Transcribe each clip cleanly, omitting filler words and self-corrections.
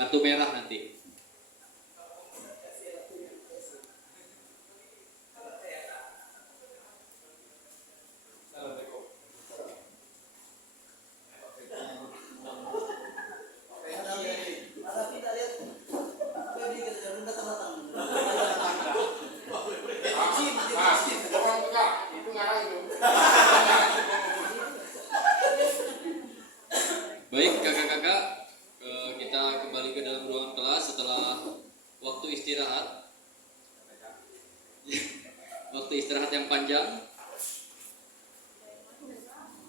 Kartu merah nanti. Baik kakak-kakak, kita kembali ke dalam ruangan kelas setelah waktu istirahat. Waktu istirahat yang panjang.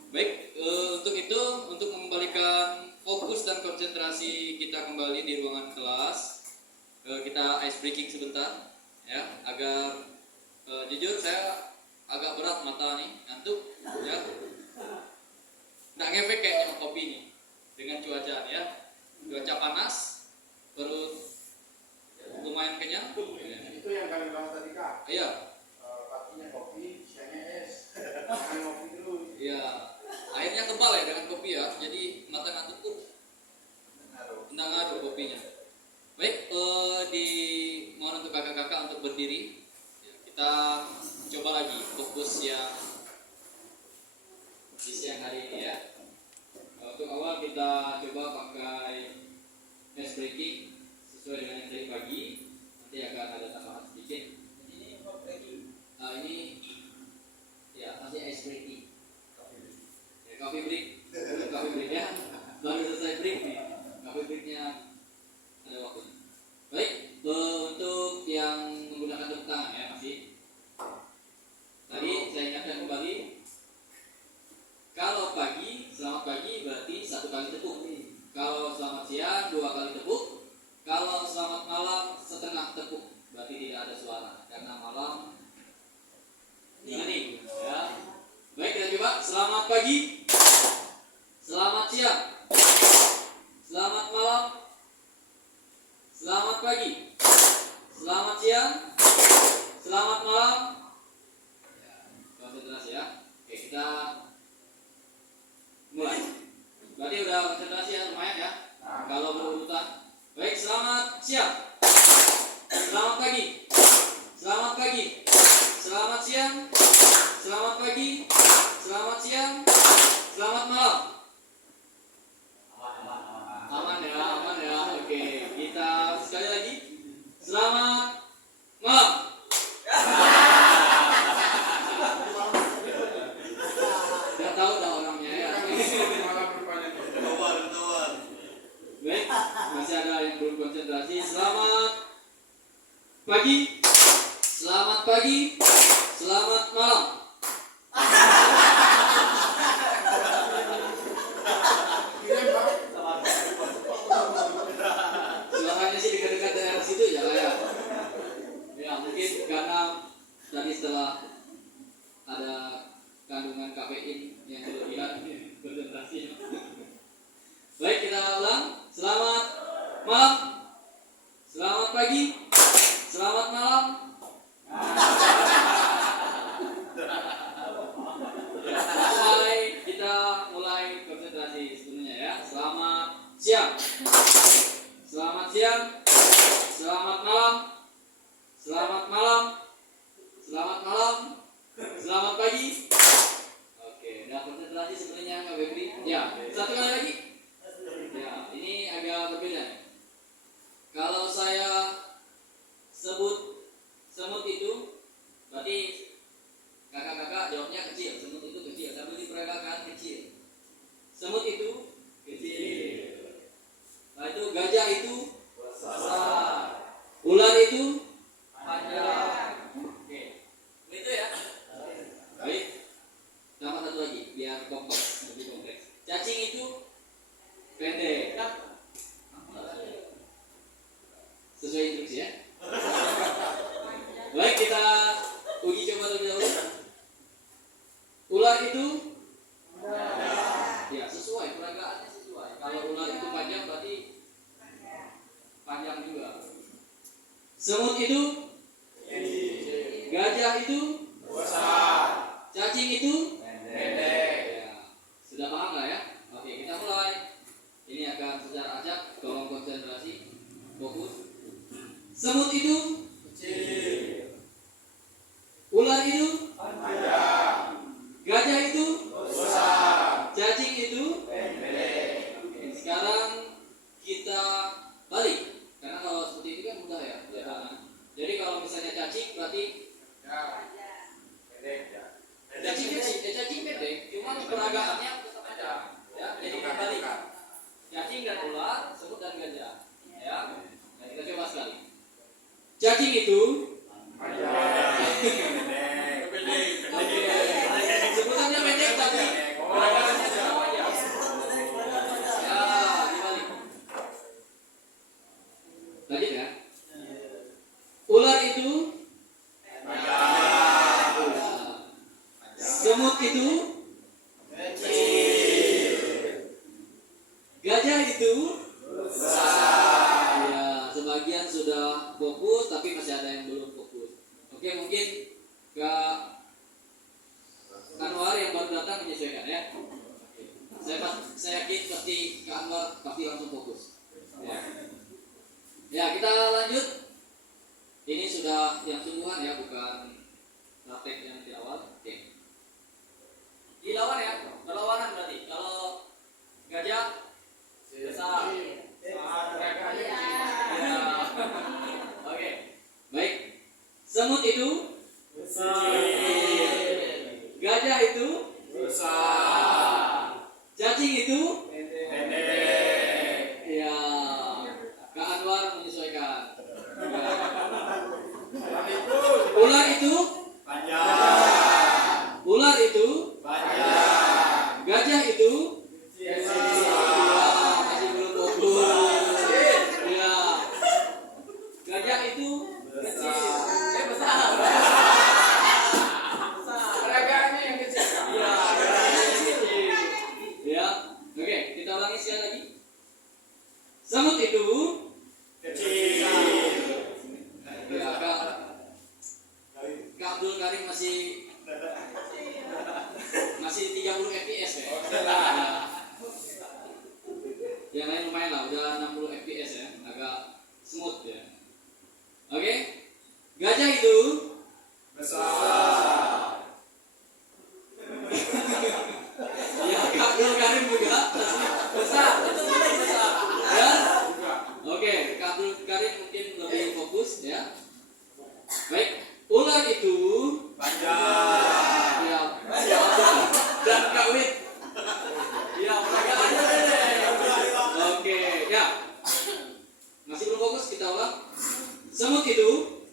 Baik, untuk itu, untuk mengembalikan fokus dan konsentrasi kita kembali di ruangan kelas, kita ice breaking sebentar, ya, agar jujur saya agak berat mata nih, ngantuk, ya, nggak ngefek kayak minum kopi nih, dengan cuaca nih, ya, cuaca panas, perut lumayan kenyang. Itu yang kalian bahas tadi kak. Iya. Paginya kopi, siangnya es. Jangan ngopi dulu. Iya. Airnya kebal ya dengan kopi ya, jadi mata ngantuk pun nggak ngaruh kopinya. Baik, mohon untuk kakak-kakak untuk berdiri. Ya, kita coba lagi fokus yang di siang hari ini ya. Untuk awal kita coba pakai ice breaking sesuai dengan yang tadi pagi. Nanti akan ada tambahan sedikit. Ini ya masih ice breaking. Coffee break ya, baru selesai break nih, coffee breaknya ada waktunya. Baik, untuk yang menggunakan tepuk tangan ya masih. Tadi saya ingatkan kembali, kalau pagi, selamat pagi berarti 1 kali tepuk. Kalau selamat siang 2 kali tepuk. Kalau selamat malam setengah tepuk, berarti tidak ada suara karena malam ini ya. Baik, kita coba. Selamat pagi, selamat siang, selamat malam, selamat pagi, selamat siang, selamat malam. Konsentrasi ya. Oke, kita mulai. Berarti udah konsentrasi ya, lumayan ya. Kalau berurutan. Baik, selamat siang, selamat pagi, selamat pagi, selamat siang, selamat pagi, selamat siang, selamat malam. Aman ya. Oke, kita sekali lagi. Selamat malam. Gak tahu dah orangnya ya. Baik, masih ada yang belum konsentrasi. Selamat pagi, selamat pagi, selamat malam. Suaranya sih dekat-dekat daerah situ ya lah ya. Ya mungkin karena tadi setelah ada kandungan kafein yang berlebihan konsentrasi. Baik, kita ulang. Selamat malam, selamat pagi, selamat malam. Kita mulai konsentrasi sepenuhnya ya. Selamat siang, selamat siang, selamat malam, selamat malam, selamat malam, selamat pagi. Oke, udah konsentrasi sepenuhnya Kak Febri. Ya, satu kali lagi. Ya, ini agak berbeda. Kalau saya Semut itu, gajah itu, cacing itu, ya, sudah paham lah ya? Oke, kita mulai. Ini akan secara acak, tolong konsentrasi, fokus. Semut itu, ular itu, gajah itu, cacing itu. Oke, sekarang kita balik. Karena kalau seperti itu kan mudah ya. Jadi kalau misalnya cacing berarti cacing pendek, cuma peragaannya tetap ada. Ya, jadi kita balik. Cacing dan ular, semut dan gajah. Ya. Nah, kita coba sekali. Cacing itu sebutannya pendek tapi peragaannya sama aja. Ya, dibalik. Lanjut ya. Ular itu, semut itu, gajah itu. Ya, sebagian sudah fokus tapi masih ada yang belum fokus. Oke, mungkin Kak Anwar yang baru datang menyesuaikan ya. Saya yakin pasti Kak Anwar pasti langsung fokus. Ya, kita lanjut. Ini sudah yang sungguhan ya, bukan praktek yang di awal. Oke. Dilawan ya, berlawanan berarti. Kalau gajah besar. Ya. Oke. Baik. Semut itu gajah itu cacing itu. Ya. Kak Anwar menyesuaikan. Ya. Ular itu gajah itu. Ya, masih belum fokus. Ya. Gajah itu kecil. Besar. Peragaannya yang kecil. Ya, gajahnya kecil. Ya. Oke, kita ulangi sekali lagi. Semut itu ya, Kak Abdul Karim masih 30 fps ya. Yang lain lumayan lah, udah 60 fps ya, agak smooth ya. Oke, gajah itu ya, Kak Abdul Karim juga besar, itu benar besar. Ya, oke, Kak Abdul Karim mungkin lebih fokus ya. Baik, ular itu ya, dan Kak Wid ya, peragaannya beda. Oke, ya, masih belum fokus, kita ulang. Semut itu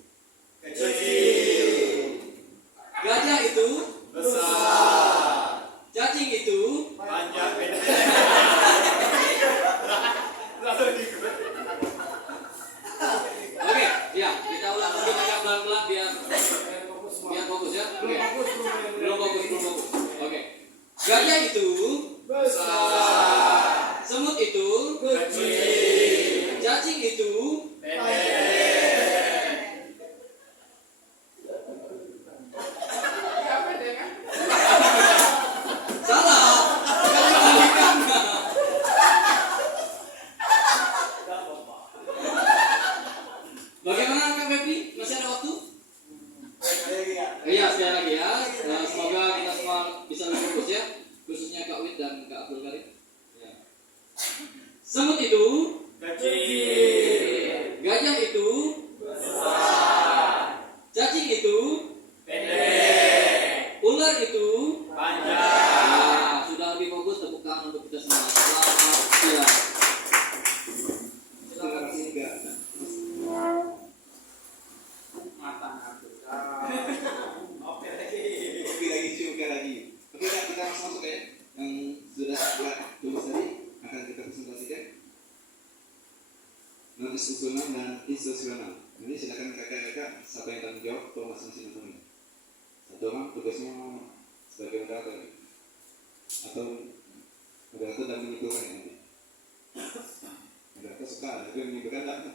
gajah itu cacing itu. Oke, ya, kita ulang lagi agak pelan-pelan biar fokus ya. Oke. Belum fokus. Oke. Gajah itu semut itu cacing itu. Salah. Kebalikan. Bagaimana Kak Febri? Masih ada waktu? Iya, sekali lagi ya. Semoga kita semua bisa lebih fokus ya, khususnya Kak Wid dan Kak Abdul Karim. Ya. Semut itu gajah itu cacing itu ular itu ya, sudah lebih fokus. Tepuk tangan untuk kita semua. Selamat siang. Terima kasih juga. Oke, kita masuk ya. Yang sudah tulis tadi akan kita presentasikan. Non institusional dan institusional. Nanti silakan kakak-kakak siapa yang tanggung jawab atau masing-masing. Satu orang tugasnya sebagai moderator atau moderator dan menyimpulkan nanti. Moderator suka, tapi menyimpulkan tak.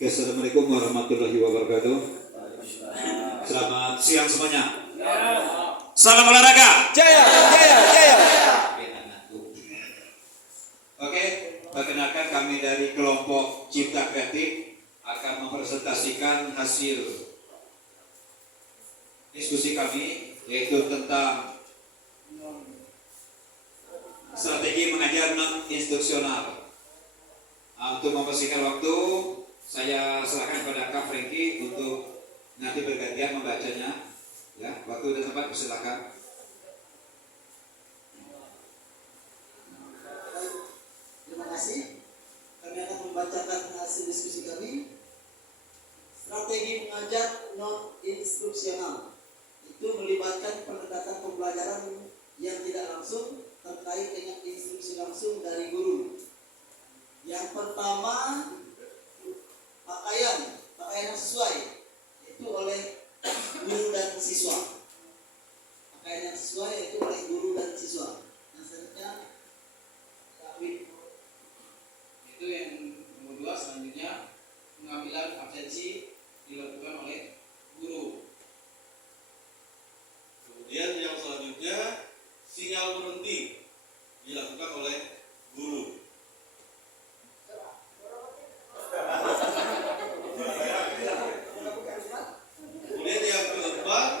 Assalamualaikum warahmatullahi wabarakatuh. Selamat siang semuanya. Salam olahraga. Jaya, jaya, jaya. Oke, perkenalkan kami dari kelompok Cipta Kreatif akan mempresentasikan hasil diskusi kami, yaitu tentang strategi mengajar non instruksional. Untuk mempersingkat waktu, saya serahkan kepada Kak Franky untuk nanti bergantian membacanya. Ya, waktu dan tempat persilakan. Terima kasih. Kami akan membacakan hasil diskusi kami. Strategi mengajar non instruksional itu melibatkan pendekatan pembelajaran yang tidak langsung terkait dengan instruksi langsung dari guru. Yang pertama, pakaian yang sesuai, itu oleh guru dan siswa. Pakaian yang sesuai itu oleh guru dan siswa. Yang selanjutnya, Itu yang nomor 2. Selanjutnya, pengambilan absensi dilakukan oleh guru. Kemudian yang selanjutnya, sinyal berhenti dilakukan oleh guru. Kemudian yang keempat,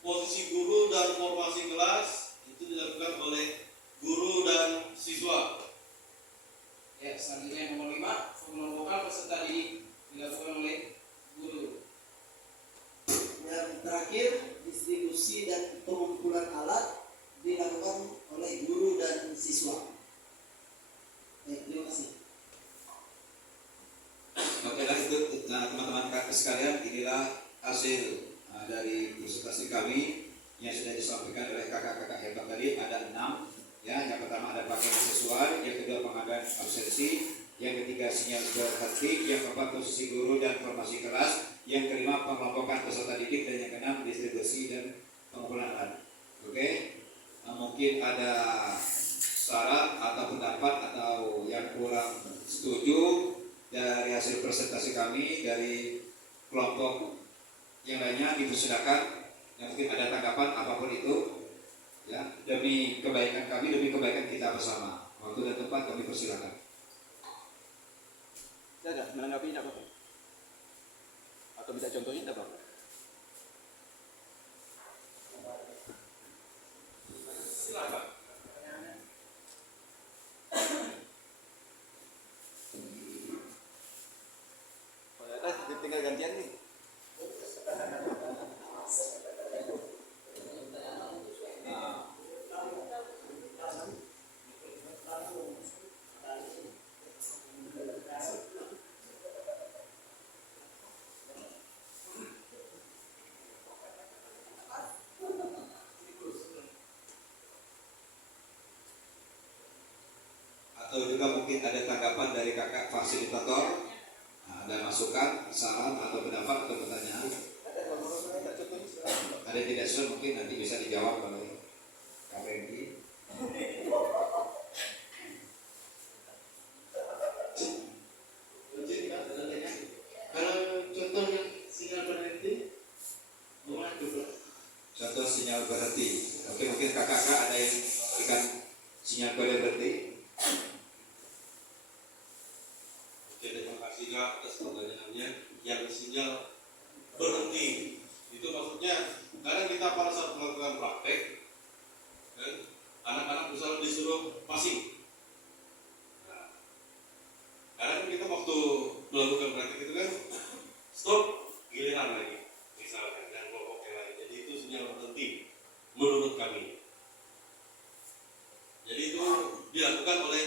posisi guru dan formasi kelas itu dilakukan oleh guru dan siswa. Ya, selanjutnya yang nomor 5, pengelompokan peserta didik dilakukan oleh guru. yang terakhir, distribusi dan pengumpulan alat dilakukan oleh guru dan siswa. Terima kasih. Oke lah, itu teman-teman sekalian, inilah hasil dari presentasi kami yang sudah disampaikan oleh kakak-kakak hebat tadi. Ada 6 ya. Yang pertama ada pakaian sesuai, yang kedua pengadaan absensi, yang ketiga sinyal berhenti, yang keempat posisi guru dan formasi kelas, yang kelima pengelompokan peserta didik, dan yang keenam distribusi dan pengumpulan alat. Oke, mungkin ada syarat atau pendapat atau yang kurang setuju dari hasil presentasi kami dari kelompok yang lainnya, dipersilakan. Yang mungkin ada tanggapan apapun itu, ya, demi kebaikan kami, demi kebaikan kita bersama. Waktu dan tempat kami persilakan. Sudah, menanggapi tidak apa-apa. Atau bisa contohnya tidak apa-apa. Silakan. Kalau ada tinggal gantian nih. Atau juga mungkin ada tanggapan dari kakak fasilitator, ada masukan, saran atau pendapat atau pertanyaan. Ada yang tidak sesuai mungkin nanti bisa dijawab oleh Kak Franky. Kalau contoh yang sinyal berhenti, gimana coba? Contoh sinyal berhenti. Oke, mungkin kakak-kakak ada yang berikan sinyal berhenti. Oke, terima kasih Kak atas pertanyaannya. Yang sinyal berhenti itu maksudnya kadang kita pada saat melakukan praktek, kan, anak-anak misalnya disuruh passing. Nah, kadang kita waktu melakukan praktek itu kan stop, giliran lagi misalkan, dan kelompok yang lain. Jadi itu sinyal berhenti menurut kami. Jadi itu dilakukan oleh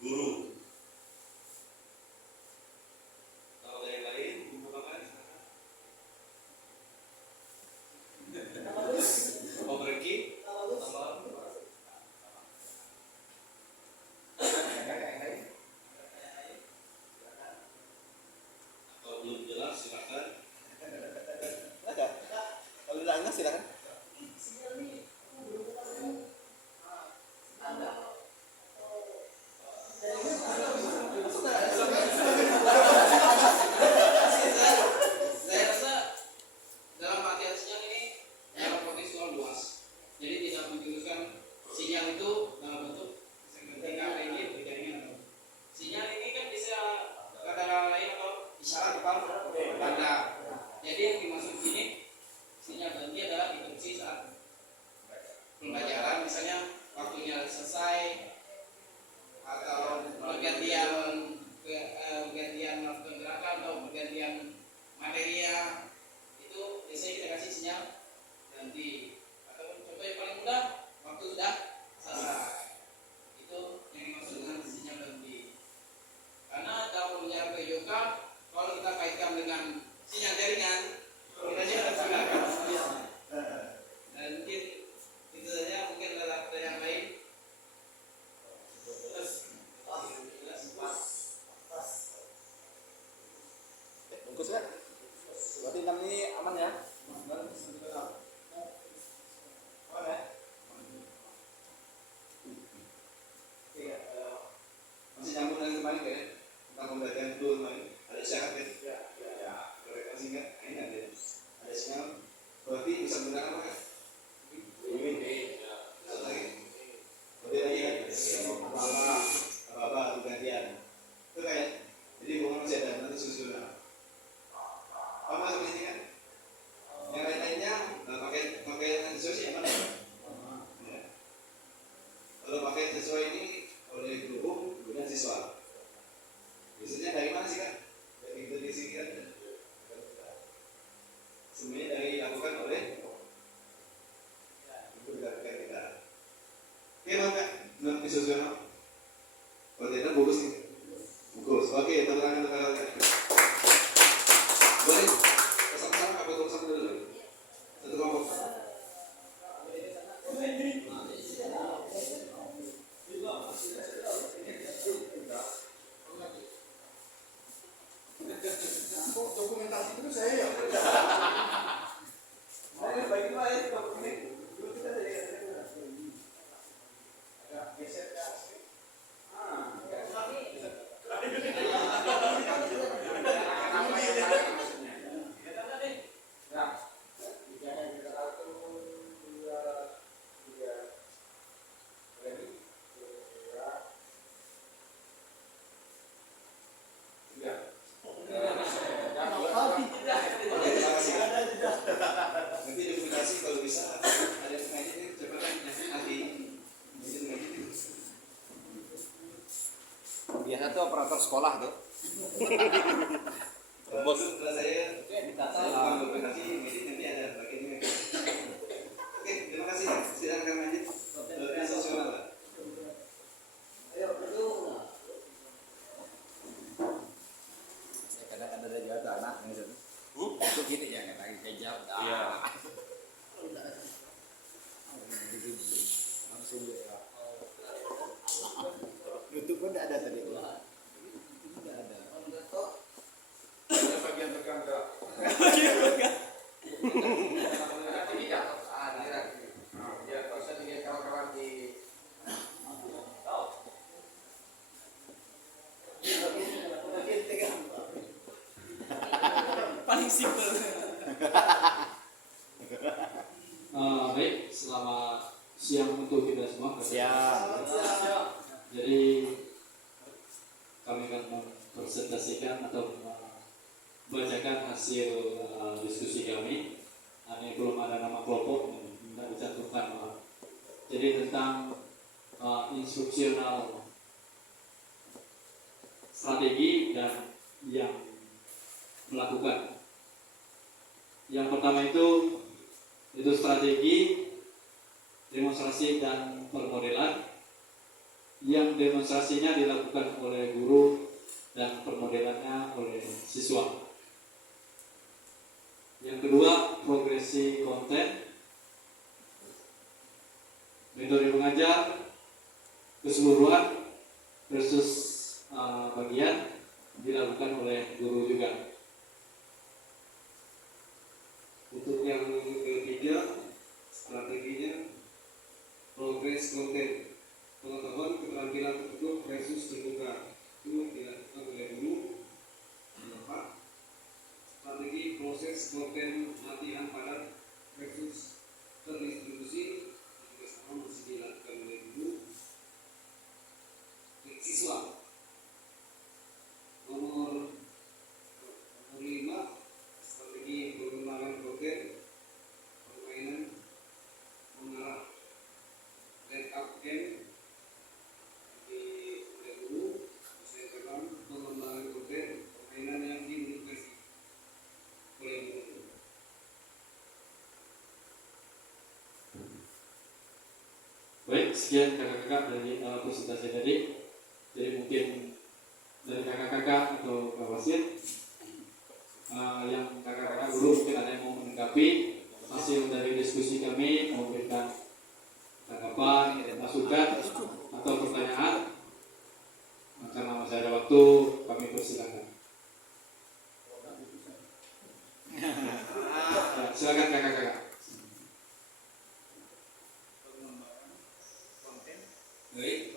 guru. Kalau ada yang lain, apa-apa? Oh, Franky? Kalau belum jelas, silakan. Ada. Kalau tidak silakan. bisa menjuruskan sinyal itu dalam bentuk seperti KPG atau jaringan. Sinyal ini kan bisa kata lain atau isyarat atau tanda. Jadi yang dimaksud sini sinyal ganti adalah interupsi saat pembelajaran, misalnya waktunya selesai atau pergantian melakukan gerakan atau pergantian material, itu biasanya kita kasih sinyal ganti. Atau contoh yang paling mudah, waktu sudah selesai, itu yang dimaksud dengan sinyal ganti. Karena dalam pembicaraan PJOK, kalau kita kaitkan dengan sinyal jaringan, kita jangan gunakan. Dan mungkin itu saja, mungkin ada yang lain. Bungkus kan? Berarti 6 ini aman ya? Aman ya? Masih nyambung dengan kemarin kan? Tentang pembelajaran dulu kemarin. Ada syarat kan? Ya. Mereka singkat. Ini ada sinyal. Berarti bisa menggunakan apa kan? Satu lagi. Berarti lagi kan? Apa-apa gantian. Itu kayak. Jadi bukan masih ada nanti susunan. Apa masuk ini kan? Yang lain-lainnya pakai yang sesuai sih aman ya? Ya. Kalau pakai sesuai ini oleh guru kemudian siswa. Biasanya dari mana sih kan? Dari introduksi kan? Semuanya dari dilakukan oleh guru kita. Oke maka nanti sesuai. Kalau tidak bagus nih. Bagus. Oke, tepuk tangan untuk kalian. Boleh bersama-sama apa bersama dulu? Satu kelompok. Dokumentasi itu saya ya. Nanti dokumentasi kalau bisa ada yang ngaji cepat nanti. Biasa tuh operator sekolah tuh. Bos, setelah saya lakukan dokumentasi nanti ada bagiannya. Oke, terima kasih. Silakan lanjut. Lebih sosial. Kadang-kadang ada juga anak gitu. Itu gitu ya, kayak saya jawab. Iya. Langsung ya. YouTube pun tidak ada tadi. Tidak ada. Ada bagian tegang enggak? Ya, kalau saya dengan kawan-kawan di Paling simpel. Baik, selamat siang untuk kita semua. siap. Jadi kami akan mempresentasikan atau membacakan hasil diskusi kami. Ini belum ada nama kelompok, tidak dicantumkan. Jadi tentang instruksional strategi dan yang melakukan. Yang pertama itu strategi, demonstrasi dan permodelan. Yang demonstrasinya dilakukan oleh guru dan permodelannya oleh siswa. Yang kedua, progresi konten, metode mengajar keseluruhan versus bagian dilakukan oleh guru juga. Untuk yang ketiga, strateginya progres konten, pengetahuan keterampilan tertutup versus terbuka, itu dilakukan oleh guru. Keempat, strategi proses konten latihan padat versus terdistribusi. Baik, sekian kakak-kakak dari presentasi tadi. Jadi mungkin dari kakak-kakak atau Kak Wasit, yang kakak-kakak dulu mungkin ada yang mau menanggapi hasil dari diskusi kami, mau memberikan tanggapan, masukan atau pertanyaan. Karena masih ada waktu, kami persilakan. Ya, silakan kakak-kakak. Baik,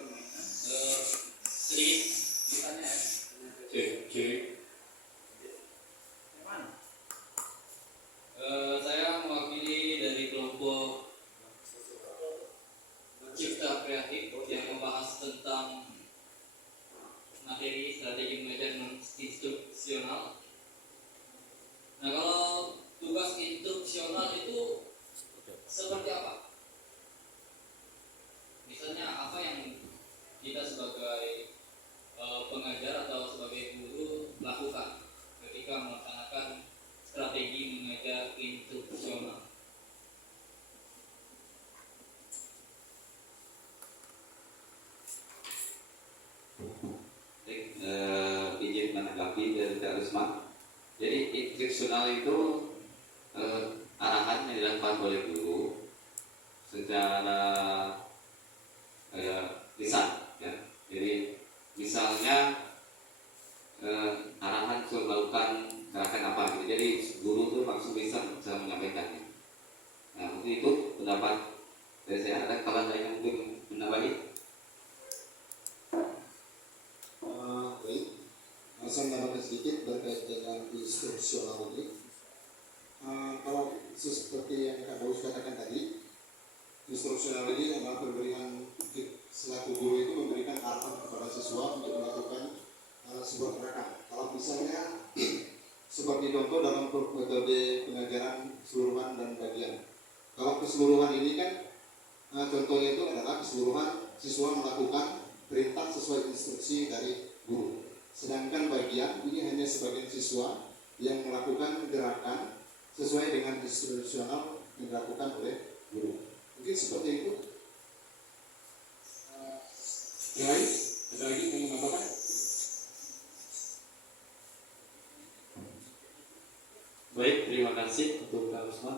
sedikit Ditanya ya. cek. Saya mewakili dari kelompok Cipta Kreatif yang membahas tentang materi strategi mengajar non-instruksional. Nah, kalau tugas instruksional itu seperti apa? Misalnya apa yang kita sebagai pengajar atau sebagai guru lakukan ketika melaksanakan strategi mengajar instruksional? Izin menanggapi dari Kak Rusman. Jadi instruksional itu arahan yang dilakukan oleh guru secara lisan, ya. Jadi misalnya arahan suruh melakukan gerakan apa gitu. Jadi guru tuh langsung bisa menyampaikannya. Nah, mungkin itu pendapat dari saya. Ada kalau yang mungkin menambahi? Baik, saya menambahkan sedikit terkait dengan instruksional ini. Kalau seperti yang Kak Daus katakan tadi, instruksional ini adalah pemberian, selaku guru itu memberikan arahan kepada siswa untuk melakukan sebuah gerakan. Kalau misalnya seperti contoh dalam metode pengajaran keseluruhan dan bagian. Kalau keseluruhan ini kan contohnya itu adalah keseluruhan siswa melakukan perintah sesuai instruksi dari guru. Sedangkan bagian ini hanya sebagian siswa yang melakukan gerakan sesuai dengan instruksional yang dilakukan oleh guru. Mungkin seperti itu. Yang lain? Ada lagi yang mau menambahkan? Baik, terima kasih untuk Kak Usman.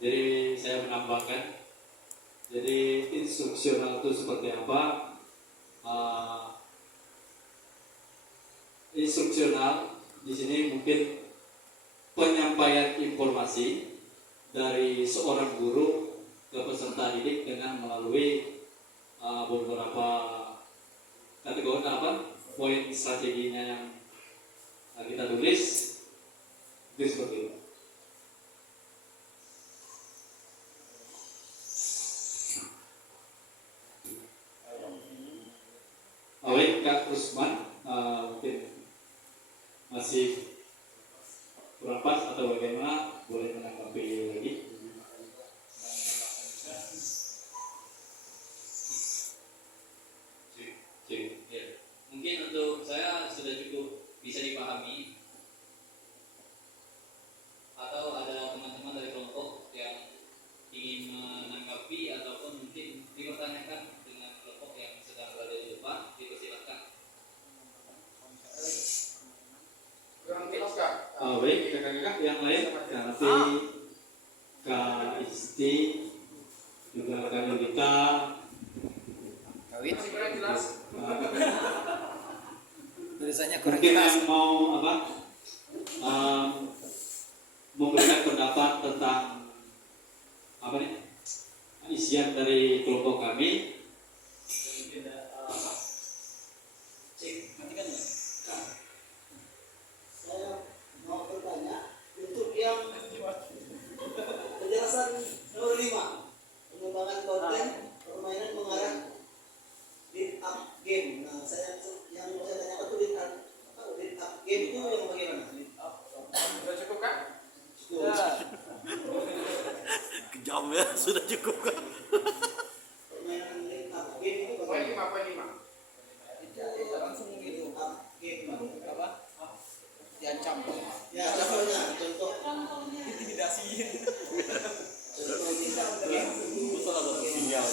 Jadi saya menambahkan, jadi instruksional itu seperti apa? Instruksional di sini mungkin penyampaian informasi dari seorang guru ke peserta didik dengan melalui beberapa kategori poin strateginya yang kita tulis itu seperti itu. Baik, Kak Usman, mungkin masih kurang pas atau bagaimana, boleh menanggapi lagi. Ya. Mungkin untuk saya sudah cukup bisa dipahami, atau ada teman-teman dari kelompok yang ingin menanggapi ataupun mungkin dipertanyakan dengan kelompok yang sedang berada di depan, dipersilakan. Baik, kakak-kakak yang lain, nanti Kak Isti, juga Kak Yolita, Kawin. Tulisannya kurang mungkin jelas. yang mau memberikan pendapat tentang isian dari kelompok kami. Saya mau bertanya untuk yang penjelasan nomor 5, pengembangan konten permainan mengarah lead up game. Nah, yang mau saya tanya itu lead up game itu yang bagaimana? Lead up. Sudah cukup kan? Kejam ya, sudah cukup kan? Permainan lead up game itu Poin bagaimana? 5. Itu langsung lead up game apa? Diancam. Ya, contoh. Intimidasiin. Contoh lead up game. Salah satu sinyal.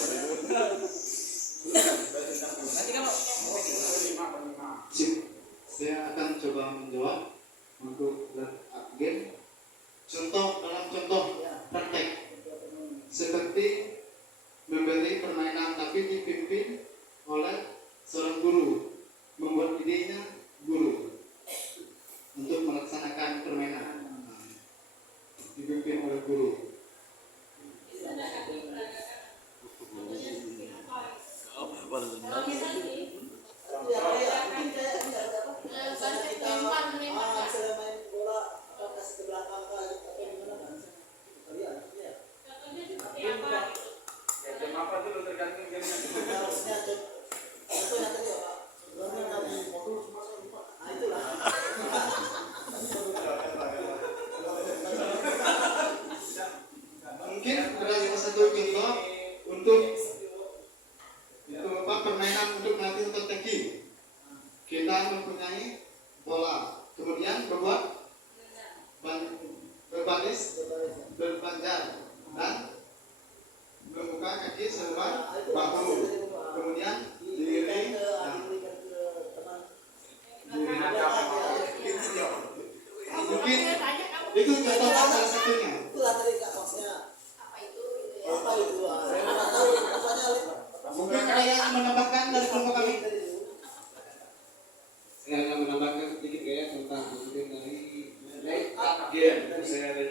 memberi permainan tapi dipimpin oleh seorang guru, membuat idenya guru untuk melaksanakan permainan. Dipimpin oleh guru. Ya, kayak mungkin kayak ini ada apa? Misalnya kita misalnya main bola atau kasih ke belakang atau gimana kan? Kalian, ya. Jam apa dulu tergantung jamnya. Harusnya contohnya tadi apa? Sebelumnya tadi mobil cuma saya lupa. Nah itulah. Mungkin ada salah satu contoh untuk permainan untuk melatih otot kaki. Kita mempunyai bola, kemudian berbaris, berpanjang, dan membuka kaki selebar bahu, kemudian diri. Mungkin itu contoh salah satunya. Itulah tadi kak maksudnya. Apa itu? Saya nggak tahu. Pokoknya Mungkin ada yang menambahkan dari kelompok kami. Saya akan menambahkan sedikit ya tentang mungkin dari up game. Saya ada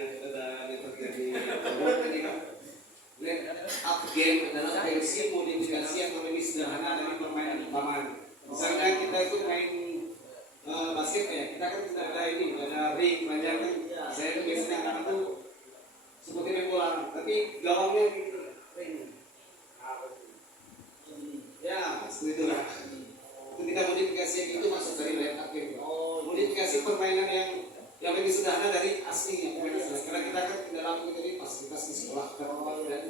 terjadi tadi kan. Up game adalah versi modifikasi atau lebih sederhana dari permainan utama. Misalnya kita itu main basket ya, kita kan tidak ada ini, tidak ada ring, banyak kan. Saya biasanya anak itu seperti main bola, tapi gawangnya ring. Ya, seperti itulah. Ketika modifikasi yang itu masuk dari line up game. Modifikasi permainan yang lebih sederhana dari aslinya. Karena kita kan tidak lama tadi fasilitas di sekolah dan bukan ya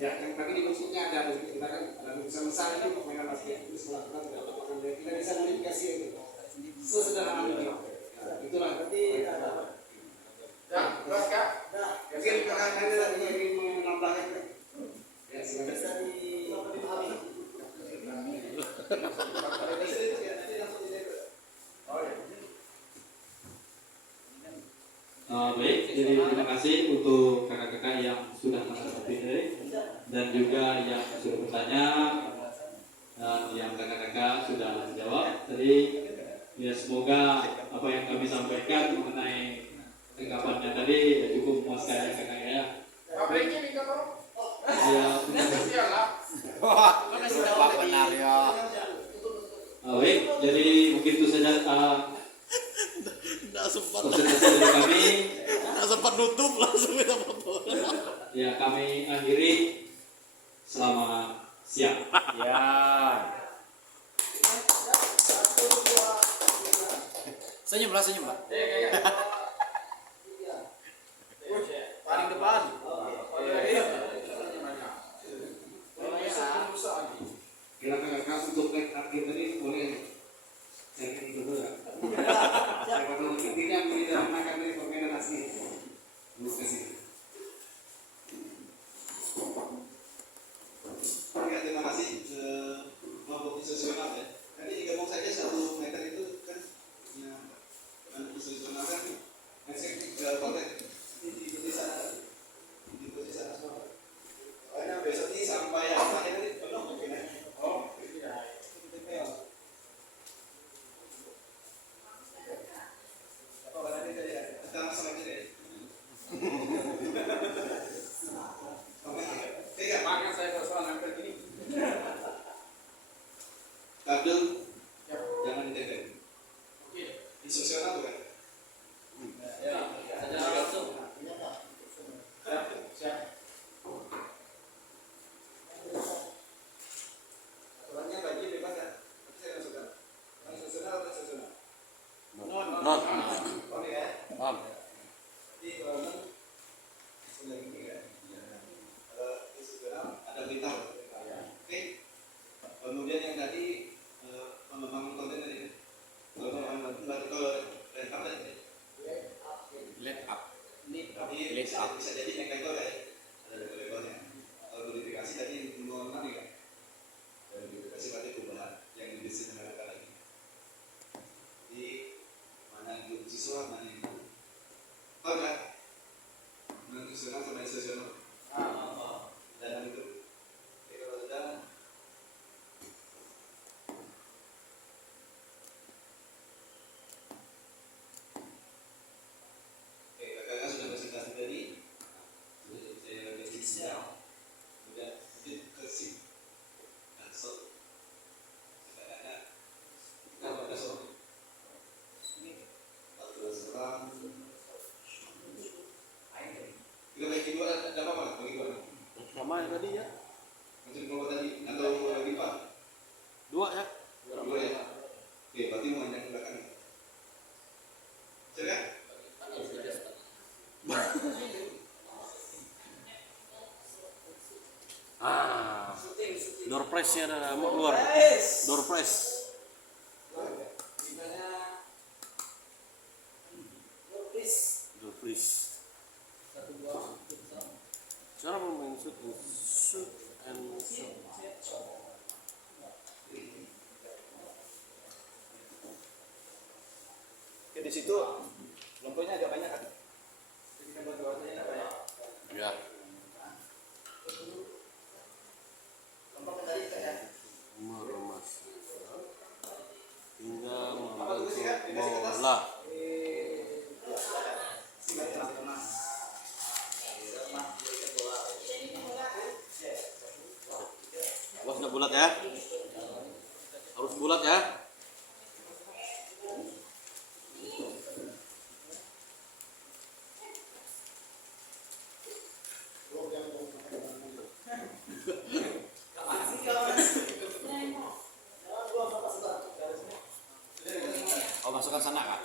yang tadi di maksudnya ada kita kan ada besar itu permainan basket di sekolah kita tidak lakukan kita bisa modifikasi itu sesederhana itu. Itulah. Terus kak? Mungkin kakak ada yang ingin menambahkan. Ya, silakan. bisa dipahami. Baik, jadi terima kasih untuk kakak-kakak yang sudah menanggapi dan juga yang sudah bertanya dan yang kakak-kakak sudah menjawab. Jadi ya semoga apa yang kami sampaikan mengenai tanggapannya tadi ya cukup memuaskan ya kakak ya. Ya, baik, jadi mungkin itu saja presentasi dari kami. sempat nutup langsung kita foto. Ya kami akhiri. Selamat siang. Ya. Senyum lah. Paling depan. Kira-kira kakak untuk naik akhir tadi boleh saya ikut dulu ya. Saya kalau intinya menyederhanakan dari permainan asli. Terus ke sini. Oke, terima kasih. Kelompok institusional ya. Tadi digabung saja 1 meter itu kan ya, institusional kan Nah, door prize-nya ada mau keluar. Door prize. Door prize. Cara bermain shoot and shoot. Oke, di situ kelompoknya agak banyak kan? Jadi kan banyak agak banyak. Ya. Kelompok yang tadi ya. Meremas. Tinggal membentuk bola. Awas nggak bulat ya. Harus bulat ya. Oh, masukkan sana kak.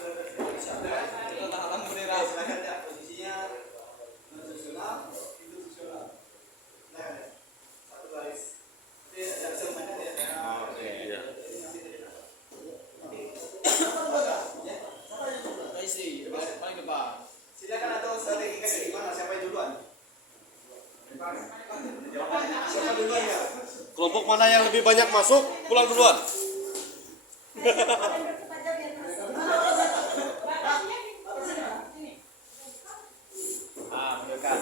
Posisinya susunal, itu susunal. Nah, satu baris. Jadi ada semuanya ya. Oke. Iya. paling depan. Silakan atau strategi kayak gimana? Siapa yang duluan? Siapa duluan ya? Kelompok mana yang lebih banyak masuk, pulang duluan. Mendekat.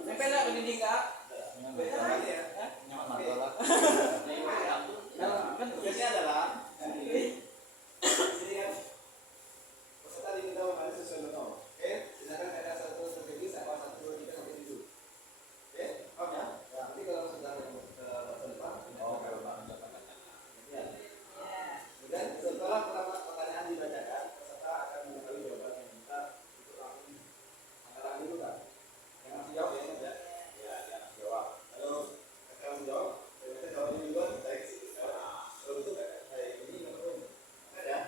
Nempel nggak ke dinding kak? Kan tugasnya adalah jadi kan peserta diminta membantu sesuai dengan norma. Oke, silakan ada satu strategi sama 1, 2, 3 sampai 7. Oke, paham ya? Nanti kalau sudah ke depan, ya. Dan setelah pertanyaan dibacakan, peserta akan mengetahui jawaban yang diminta untuk langsung angkat tangan dulu kan? Yang masih jawab ya, Mas, ya? Ya, yang masih jawab. Lalu setelah menjawab, ternyata jawabnya duluan, saya ke situ sekarang. Kalau betul kan? Kayak ini nggak perlu. Ada?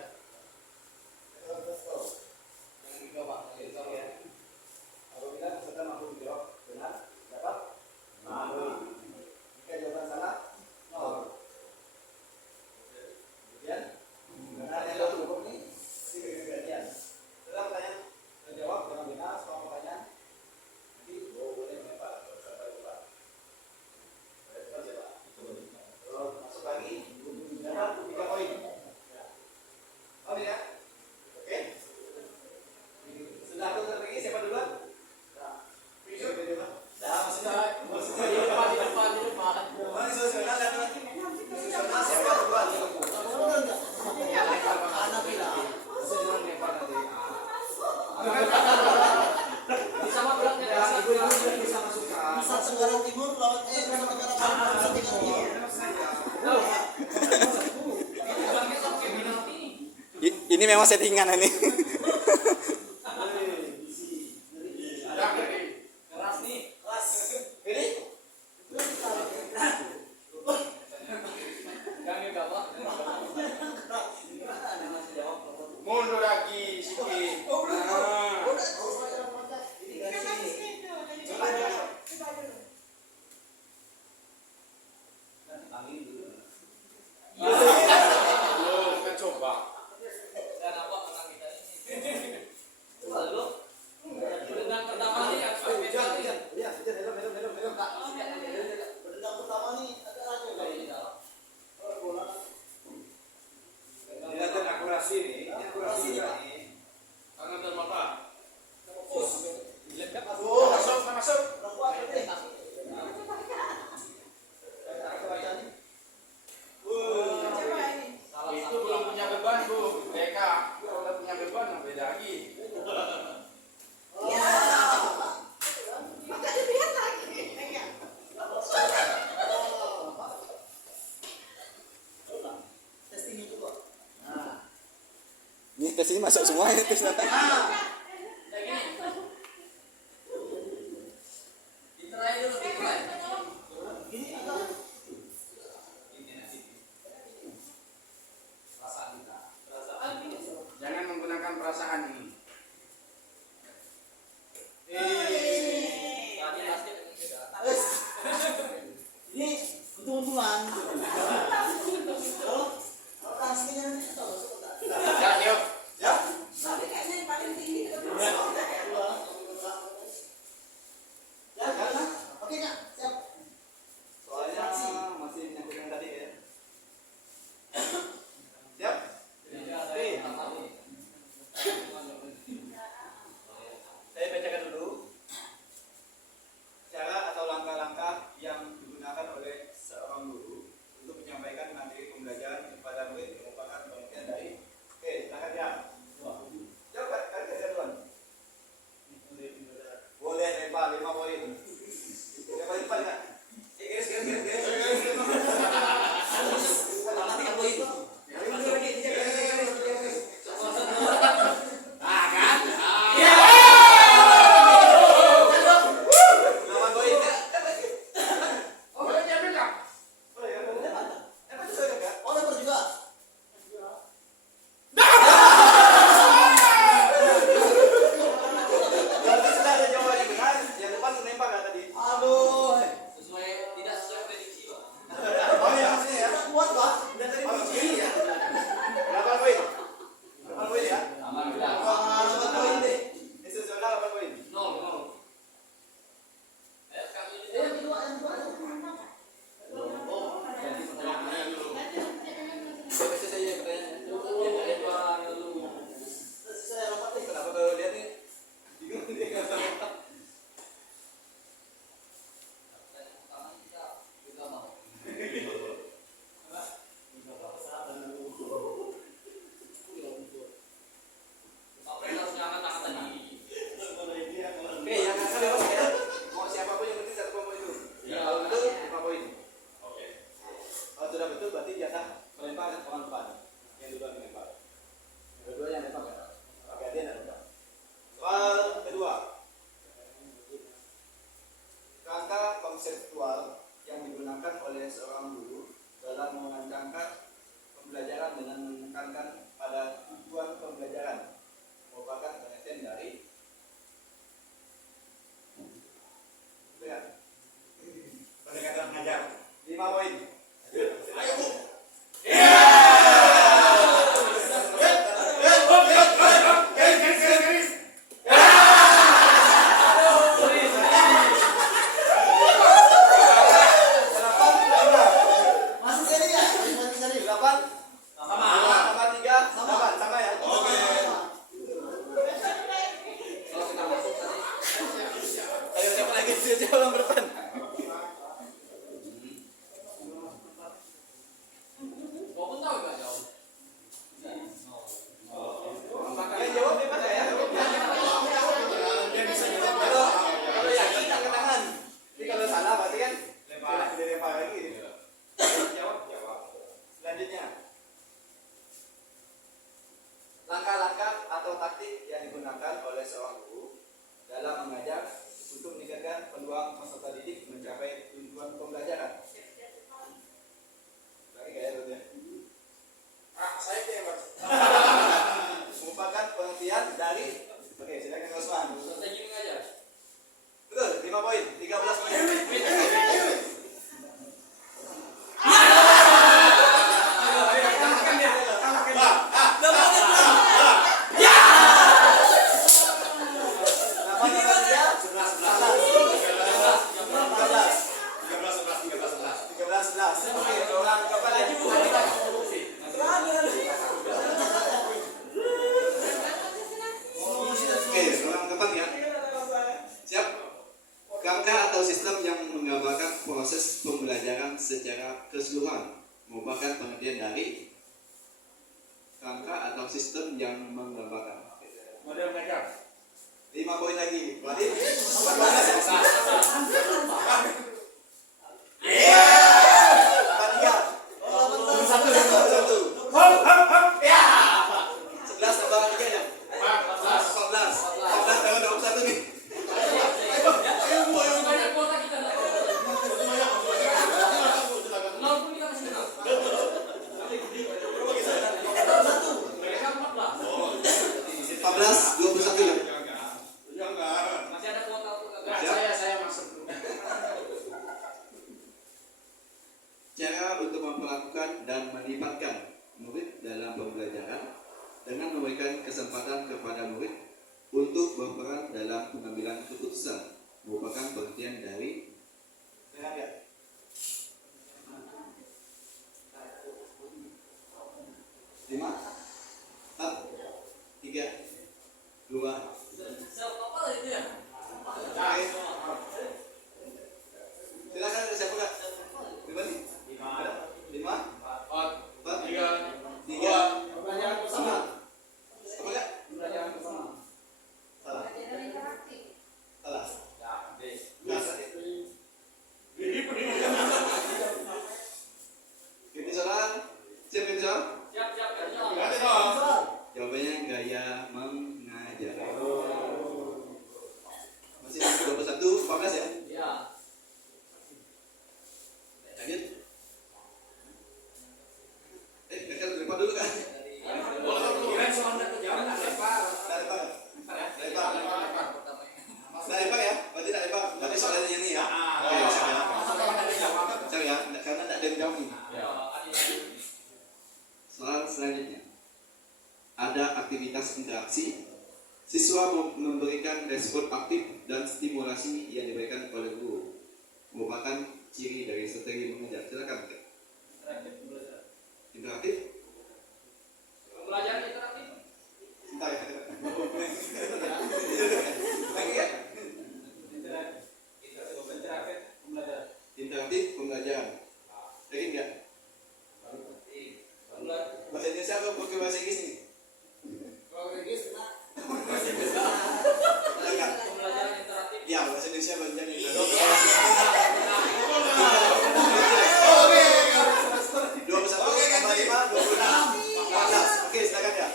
Kita stop. Yang kedua Pak, stop ya. Apabila peserta mampu menjawab benar, dapat 5. Jika jawaban salah, 0. Kemudian, karena yang jawab cukup nih, pasti gantian. Setelah pertanyaan terjawab dengan benar, semua pertanyaan, nanti boleh melempar atau sampai lupa. Betul ya Pak? Kalau masuk lagi, dapat 3 poin. Paham ya? Oke? Sudah atur strategi siapa duluan? Video duluan. Dah, maksudnya di depan. Oh, susunal dan susunal siapa duluan? Sama belakangnya. Ya, ibu-ibu bisa masukkan. Nusa Tenggara Timur lawan Nusa Tenggara Barat, Nusa Tenggara Timur. Ini memang settingan ini. Keras nih. Kelas. Ini? Jangan gawat. Mundur lagi sedikit. Dan apa anak kita ini? ke sini masuk semua itu. Nah, kayak gini. Diterai dulu, diterai. Gini atau Perasaan kita. Jangan menggunakan perasaan ini. Tadi basket beda. ini untung-untungan. Kalau tasnya nanti tahu sebentar. Ya, yuk. Ya. Ya, kan? Oke, Kak. Siap. Soalnya masih menyangkut yang tadi ya. Siap? Saya bacakan dulu cara atau langkah-langkah yang digunakan oleh seorang guru untuk menyampaikan materi pembelajaran kepada murid yang merupakan bagian dari. Oke, silakan ya. Coba kalian duluan. Boleh lempar 5 poin. Lempar lempar ya. Garis. Nanti aku itu. Oh, dapat juga. Aduh. Tidak sesuai prediksi, Pak. Kuat, Pak. Aman udah. Wah, dapat poin deh. Nol. Kami ini Yang kedua. Saya rapat nih. Soal kedua, rangka konseptual yang digunakan oleh seorang guru dalam merancangkan pembelajaran dengan menekankan pada tujuan pembelajaran merupakan pengertian dari pendekatan mengajar 5 poin. Ayo Bu. Masih seri ya? Masih seri. 8 sama 3 sama ya. Oke. Kalau kita masuk tadi. Ayo siapa lagi siapa yang berdepan? Kau pun tahu nggak jauh? Yang jawab bebas ya. Kalau yakin angkat tangan. Jadi kalau salah berarti kan dilempar lagi. Jawab. Selanjutnya, langkah-langkah atau taktik yang digunakan oleh seorang guru dalam mengajar untuk meningkatkan peluang peserta didik mencapai tujuan pembelajaran. Lagi gak ya, Bro, ya? Saya bebas. Merupakan pengertian dari. Oke, silakan Mas Wan. Strategi mengajar. Betul, 5 poin, 13 poin. Oke, seorang keempat ya. Siap? Kerangka atau sistem yang menggambarkan proses pembelajaran secara keseluruhan merupakan pengertian dari kerangka atau sistem yang menggambarkan. Model mengajar. 5 poin lagi. Berarti 11 tambah 3 untuk memperlakukan dan melibatkan murid dalam pembelajaran dengan memberikan kesempatan kepada murid untuk berperan dalam pengambilan keputusan merupakan pengertian dari lima, empat, tiga, dua. Silakan ada siapa kak? Kembali. Lima, empat, tiga, Pembelajaran bersama. apa kak? Pembelajaran bersama. Salah. Salah. Ini soal. Siap ini soal? Jawabannya gaya mengajar. Masih 21, 14 ya? Lanjut. Dekat depan dulu kan? Lempar ya? Berarti tak lempar. Berarti soalnya yang ini ya? Oke, siap ya. Siap ya, karena tak ada yang jawab nih. Soal selanjutnya. Ada aktivitas interaksi. Siswa memberikan respon aktif dan stimulasi yang diberikan oleh guru. Merupakan ciri dari strategi mengajar. Silakan. Interaktif. Pembelajaran interaktif. Cinta ya. Lagi ya? Interaktif pembelajaran. Yakin nggak? Bahasa Indonesia apa pakai bahasa Inggris ini? Enggak. Pembelajaran interaktif. Ya, bahasa Indonesia belajar ini. 21 tambah 5, 26. 14. Oke, silakan ya.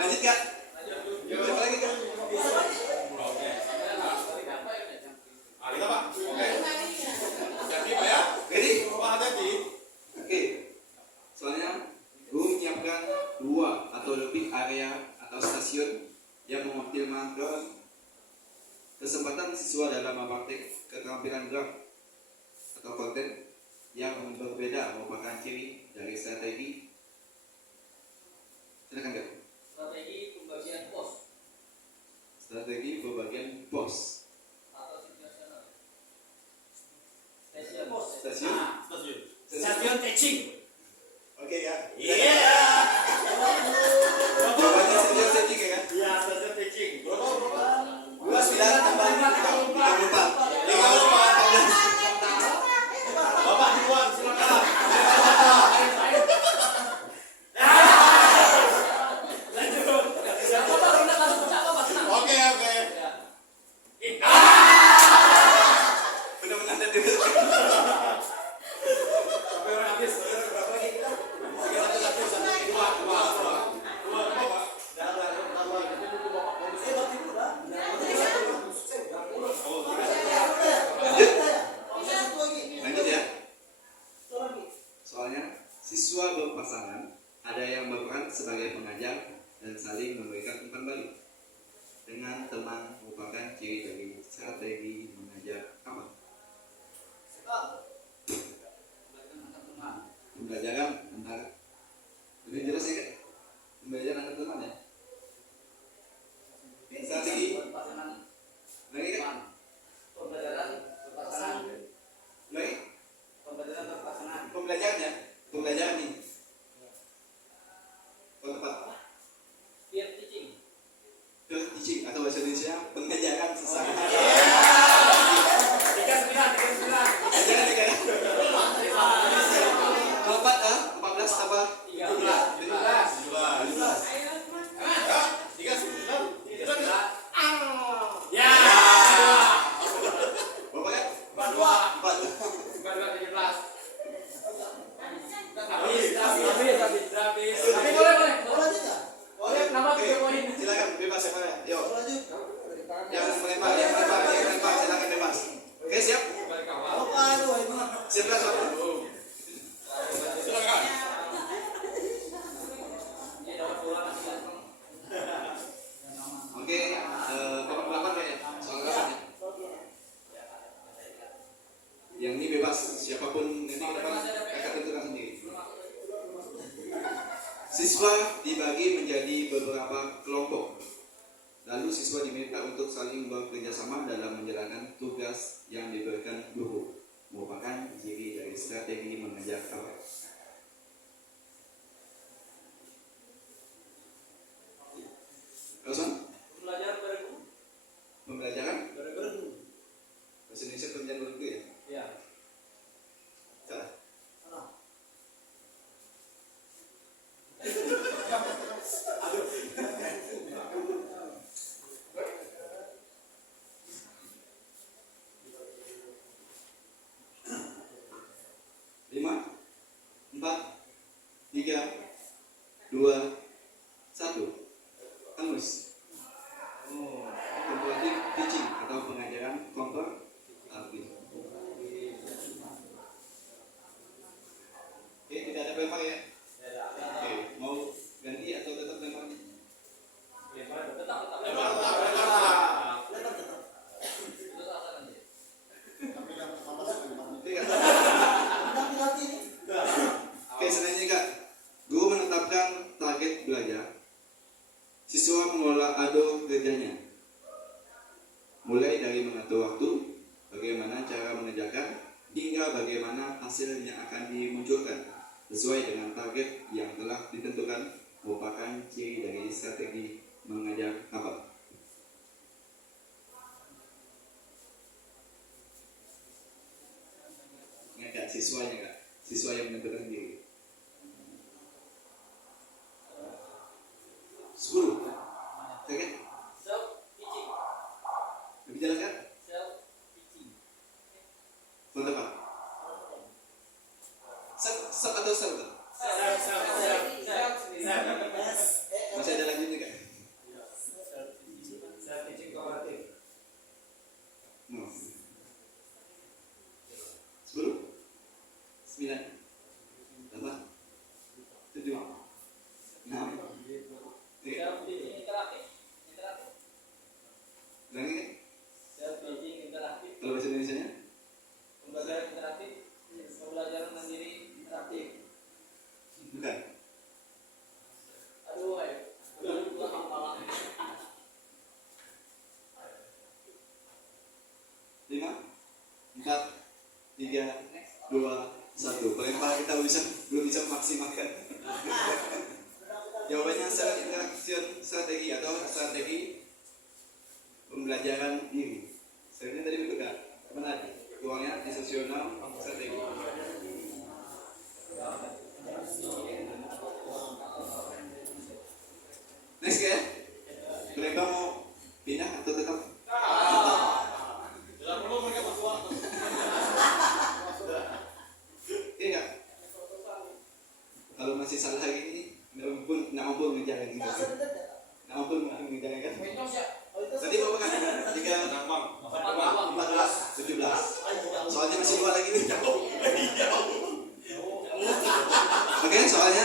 Lanjut kak. Siapa lagi kak? Ready? Oke. Soalnya guru menyiapkan 2 atau lebih area atau stasiun yang mengoptimalkan kesempatan siswa dalam mempraktik keterampilan gerak atau konten yang berbeda merupakan ciri dari strategi. Silakan kak. Strategi pembagian pos Strategi pembagian pos. atau situasional. Stasiun pos. Stasiun. Stasiun teaching. Oke ya. Iya. Jawabannya stasiun setting ya kan? Iya, stasiun teaching. 29 tambah 34. 14. Bapak duluan, silakan. Oke. Benar-benar ada dulu. Lanjut ya. Soalnya siswa berpasangan, ada yang berperan sebagai pengajar dan saling memberikan umpan balik. Dengan teman merupakan ciri dari strategi mengajar apa? Pembelajaran antara. Lebih jelas ya kak? Pembelajaran antar teman ya? Strategi. Lagi kak? Lagi? Pembelajaran ya? Pembelajaran nih. Oh tepat. Peer teaching. Peer teaching atau bahasa Indonesia pengajaran sesama. Pengajaran ya kak? Kalau 14 tambah 13. Silakan bebas ya. Yuk. Yang melempar, silakan bebas. Siswa dibagi menjadi beberapa kelompok. Lalu siswa diminta untuk saling bekerja sama dalam menjalankan tugas yang diberikan guru. Merupakan ciri dari strategi mengajar apa? Rosan? Belajar bareng. Pembelajaran? Bareng. Bahasa Indonesia pembelajaran berguru ya? Ya. Salah. Lima, empat, tiga, dua, satu. Angus. Comparative teaching atau pengajaran komparatif. Oke, tidak ada lempar ya? Oke, mau ganti atau tetap lempar? Oke, Kak. Oke, selanjutnya Kak. Guru menetapkan target belajar. Siswa mengelola ado kerjanya. Mulai dari mengatur waktu, bagaimana cara mengerjakan, hingga bagaimana hasil yang akan dimunculkan sesuai dengan target yang telah ditentukan merupakan ciri dari strategi mengajar apa? Ingat Kak, siswanya Kak, siswa yang menentukan diri. 10. Oke? Self teaching. Lebih jelas kan? Self teaching. Tahun depan. Sep atau sel? Masih ada lagi juga? Self teaching kooperatif. No. 10, 9, 8, 7, 6, 3. Self teaching interaktif. Interaktif. Ulangi kan? Self teaching interaktif. Kalau bahasa Indonesia-nya? Pembelajaran interaktif. Pembelajaran mandiri interaktif. Bukan. Aduh, ayo. Gua hafal. 5, 4, 3, 2, 1. Pelempar kita belum bisa memaksimalkan. Jawabannya secara interaction strategi atau strategi pembelajaran diri. Sebenarnya tadi betul kan? Benar. Ruangnya situasional strategi. Next ya. Pelempar mau pindah atau tetap? Iya nggak? Kalau masih salah ini, nggak mampu mengejar lagi. Nggak mampu mengejar kan? Tadi berapa kan? 3, 14, 17. Soalnya masih 2 lagi nih. Oke, soalnya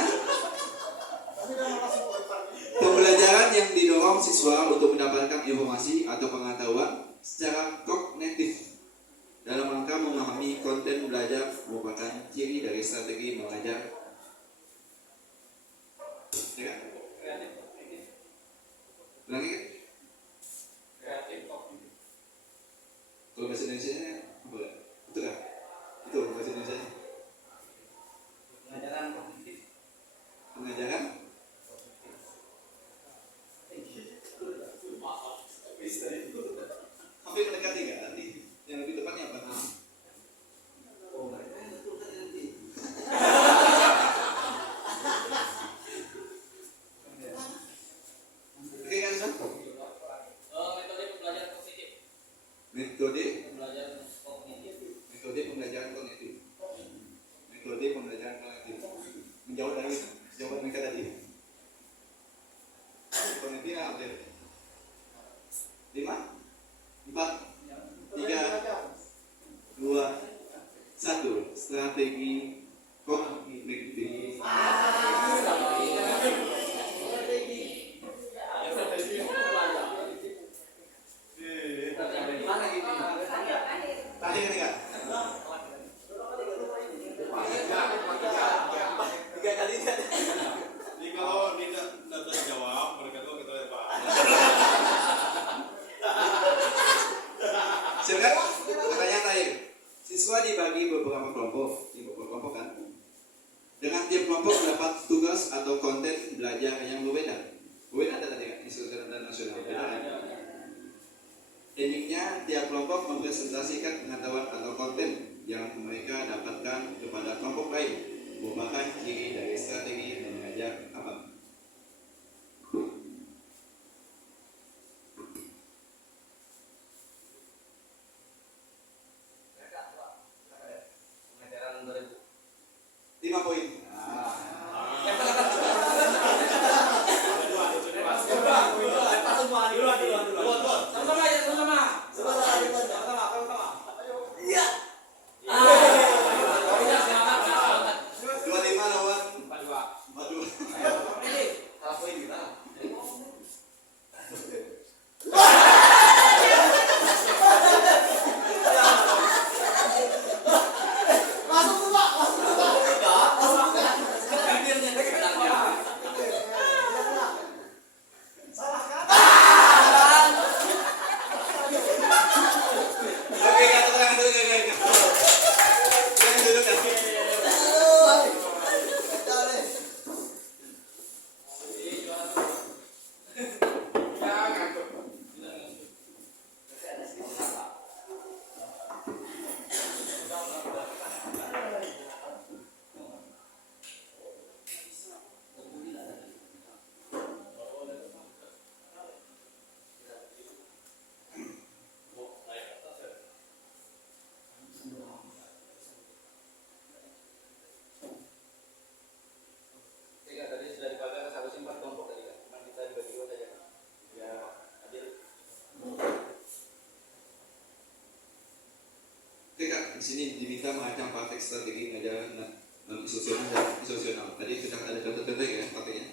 pembelajaran yang didorong siswa untuk mendapatkan informasi atau pengetahuan secara kognitif dalam rangka memahami konten belajar merupakan ciri dari strategi mengajar. Ya kan? Lagi kan? Kalau bahasa Indonesia-nya apa? Itu kan? Itu bahasa Indonesia-nya. Pembelajaran kognitif. Pengajaran hampir mendekati nggak nanti? Yang lebih tepatnya apa? Oh, mereka yang betul kan nanti. Oke kan San? Metode pembelajaran kognitif. Metode Pembelajaran kognitif. metode pembelajaran kognitif. Metode pembelajaran kognitif. Menjauh dari jawaban mereka tadi. Kognitif apa? 5, Silakan. Pertanyaan terakhir. Siswa dibagi beberapa kelompok, kan? Dengan tiap kelompok dapat tugas atau konten belajar yang berbeda. Berbeda ada tadi kan? Institusional dan nasional. Beda kan? Endingnya tiap kelompok mempresentasikan pengetahuan atau konten yang mereka dapatkan kepada kelompok lain, merupakan ciri dari strategi mengajar apa? Pengajaran 2000. 5 poin. Sama-sama ya, sama-sama. Dua lima lawan 42. Salah poin kita. Oke, kata tangan dulu guys. Jangan dulu kan. Tadi sudah dibagi seharusnya 4 kelompok tadi kan. Cuma kita dibagi 2 saja kan. Ya, adil. Oke kak, di sini diminta mengancam praktek strategi mengajar non institusional dan institusional. Tadi sudah ada contoh-contoh ya prakteknya.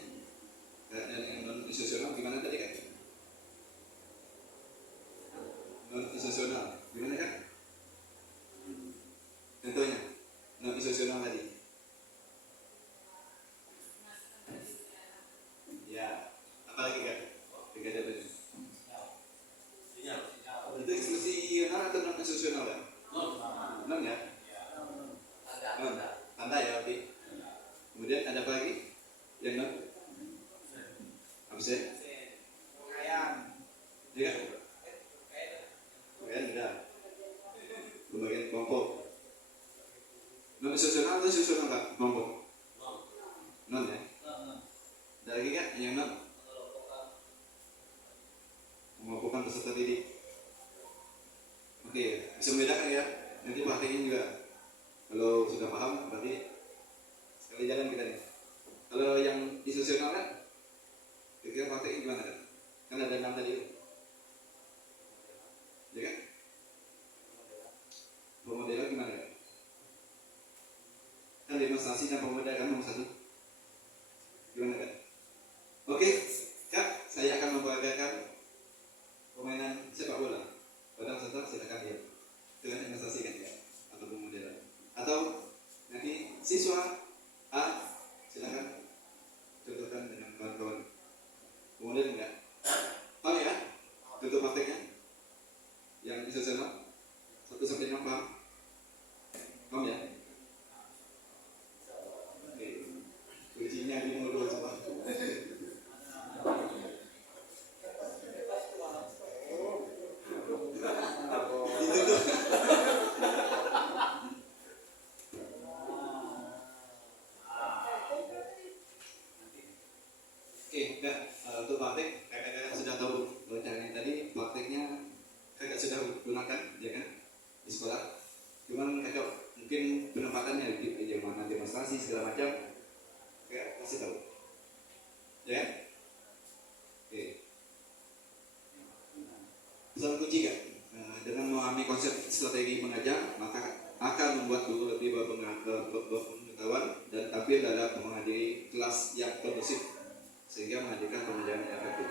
Dan yang non institusional gimana tadi kak? Non institusional gimana kak? Contohnya non institusional tadi. Ya, apalagi kak? Tiga contohnya. Itu institusional atau non institusional kan? Non ya? Non. Tanda ya berarti. Kemudian ada apa lagi? Yang non? Absen? Iya kan? Pengayaan beda. Pembagian kelompok. Non institusional atau institusional kak? Kelompok? Non ya? Ada lagi kak yang non? Mengelompokkan peserta didik. Oke, bisa membedakan ya. Nanti prakteknya juga. Kalau sudah paham, berarti sekali jalan kita nih. Kalau yang institusional kan, kira-kira prakteknya gimana kan? Kan ada 6 tadi. Ya kan? Pemodelan gimana kan? Kan demonstrasi dan pemodelan kan nomor 1. Gimana kan? Oke, kak, saya akan memperagakan permainan sepak bola. Pada peserta silakan lihat. Silakan demonstrasikan ya, atau pemodelan. Atau nanti siswa A silakan contohkan dengan kawan-kawan. Pemodelan enggak? Paham ya? Contoh prakteknya yang institusional 1 sampai 6 paham? Paham ya? Oke. Kuncinya di modul semua. Oke, enggak. Untuk praktek, kakak-kakak sudah tahu caranya tadi. Prakteknya kakak sudah gunakan, ya kan, di sekolah. Cuman kakak mungkin penempatannya di mana demonstrasi segala macam, kakak kasih tahu, ya kan? Oke. Pesan kunci kan? Dengan memahami konsep strategi mengajar, maka akan membuat guru lebih berpengetahuan dan tampil dalam menghadiri kelas yang kondusif, sehingga menghadirkan pembelajaran yang efektif.